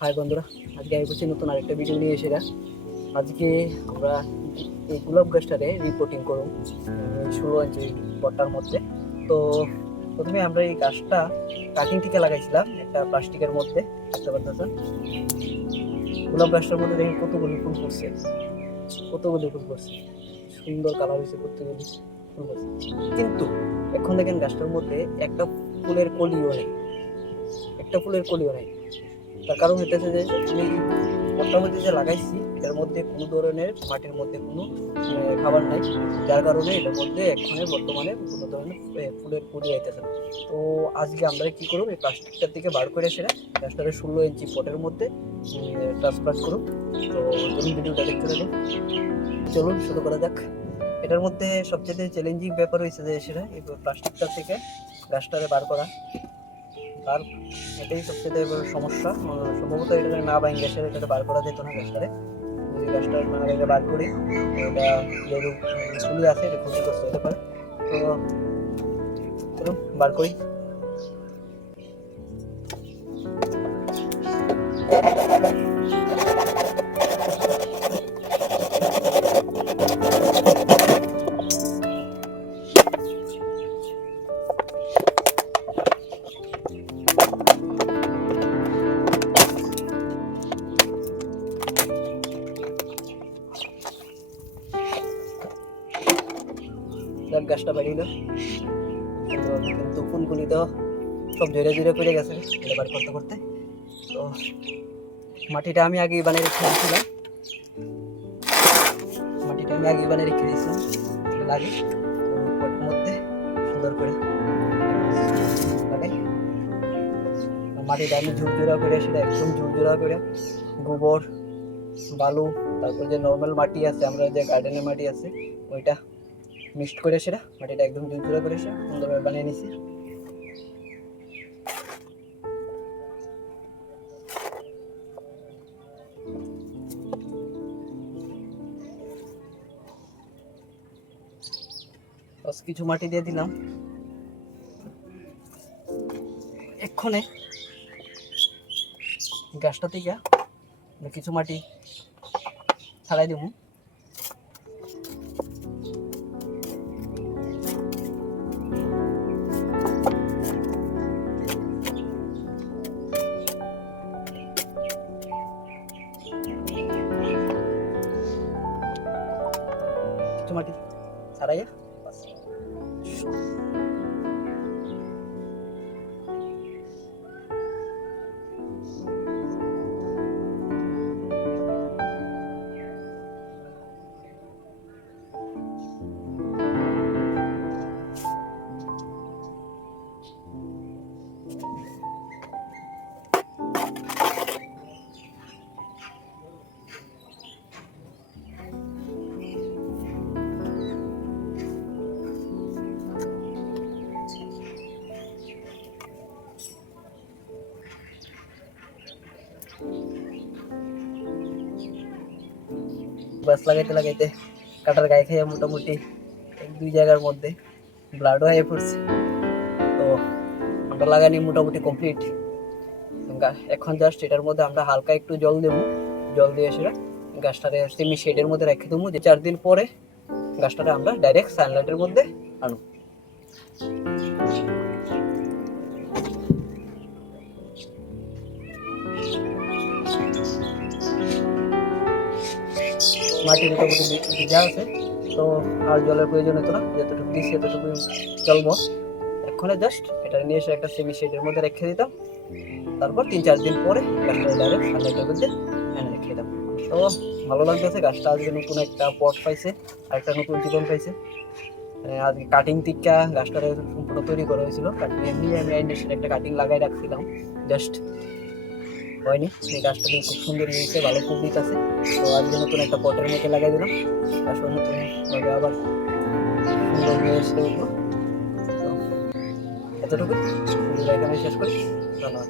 High বন্ধুরা, আজকে আমি বলছি নতুন আরেকটা ভিডিও নিয়ে এসে আজকে আমরা এই গোলাপ গাছটারে রিপোর্টিং করুন ষোলো ইঞ্চি পট্টার মধ্যে। তো প্রথমে আমরা এই গাছটা কাটিং থেকে লাগাইছিলাম একটা প্লাস্টিকের মধ্যে, দেখতে পারতেছেন? গোলাপ গাছটার মধ্যে দেখেন কতগুলি ফুল করছে কতগুলি ফুল করছে সুন্দর কালার হয়েছে প্রত্যেকগুলি ফুল করছে কিন্তু এখন দেখেন গাছটার মধ্যে একটা ফুলের কলিও নেই। একটা ফুলের কলিও নেই। তার কারণ হইতেছে যে আমি মধ্যে যে লাগাইছি এটার মধ্যে কোনো ধরনের মাটির মধ্যে কোনো খাবার নাই। যার কারণে এটার মধ্যে এখানে বর্তমানে কোনো ধরনের ফুলের কুড়ি আইতেছে না। তো আজকে আমরা কি করব? এই প্লাস্টিকটার থেকে বার করে সেটা গাছটারে ষোলো ইঞ্চি পটের মধ্যে ট্রান্সফার করুন। তো চলুন ভিডিওটা দেখতে থাকুন। চলুন, শুরু করা যাক। এটার মধ্যে সবচেয়ে চ্যালেঞ্জিং ব্যাপার হয়েছে যে সেটা, এই প্লাস্টিকটা থেকে গাছটারে বার করা। আর এটাই সবচেয়ে বড় সমস্যা। সম্ভবত এটা না বাইন গ্যাসের এটা বার করা যেত না গ্যাসটারে যদি গ্যাসটা না বাইরে বার করি। এটা যেহেতু ফুলি আছে, এটা ক্ষতিগ্রস্ত হতে পারে। তো বার করি। গাছটা বেরিয়ে কিন্তু কিন্তু ফুলগুলি তো সব জোরে জোরে পড়ে গেছে এটা বার করতে করতে। তো মাটিটা আমি আগে বানিয়ে রেখে দিয়েছিলাম। মাটিটা আমি আগে বানিয়ে রেখে দিয়েছিলাম। লাগে। মধ্যে সুন্দর করে মাটিটা আমি ঝুরঝুরা করে সেটা একদম ঝুরঝুরা করে গোবর, বালু, তারপর যে নর্মাল মাটি আছে, আমরা যে গার্ডেনের মাটি আছে, ওইটা মিক্সড করে সেটা মাটিটা একদম ঝুরঝুরা করে সুন্দরভাবে বানিয়ে নিছি কিছু মাটি দিয়ে দিলাম। এক্ষণে গাছটা থেকে কিছু মাটি ছাড়াই দেবো। মাটি ছাড়াইয়া বাস লাগাইতে লাগাইতে কাটার গায়ে খেয়ে মোটামুটি এক দুই জায়গার মধ্যে ব্লাডও হয়ে পড়ছে। তো আমরা লাগানি মোটামুটি কমপ্লিট এখন জাস্ট এটার মধ্যে আমরা হালকা একটু জল দেবো। জল দিয়ে সেটা গাছটারে সেমি শেডের মধ্যে রেখে দেবো। যে চার দিন পরে গাছটারে আমরা ডাইরেক্ট সানলাইটের মধ্যে আনব। মাটি মোটামুটি ভিজা আছে। তো আর জলের প্রয়োজন হতো না, যতটুকু দিচ্ছি ততটুকু চলবো এক্ষণে জাস্ট এটা নিয়ে এসে একটা সেমি শেডের মধ্যে রেখে দিতাম। তারপর তিন চার দিন পরে গাছটা ডাইরেক্ট সানলাইটের মধ্যে এনে রেখে দিতাম। তো ভালো লাগতেছে, গাছটা আজকে নতুন একটা পট পাইছে আর একটা নতুন জীবন পাইছে। আজকে কাটিং টিকা গাছটা সম্পূর্ণ তৈরি করা হয়েছিল। কাটিং এমনি আমি একটা কাটিং লাগাই রাখছিলাম জাস্ট হয়নি। সেই গাছটা কিন্তু খুব সুন্দর হয়েছে, ভালো খুব আছে তো আজকে নতুন একটা পটের মধ্যে লাগাই দিলাম। আসলে নতুন ভাবে আবার সুন্দর হয়ে এসে উঠল এতটুকু এখানে শেষ করি। ধন্যবাদ।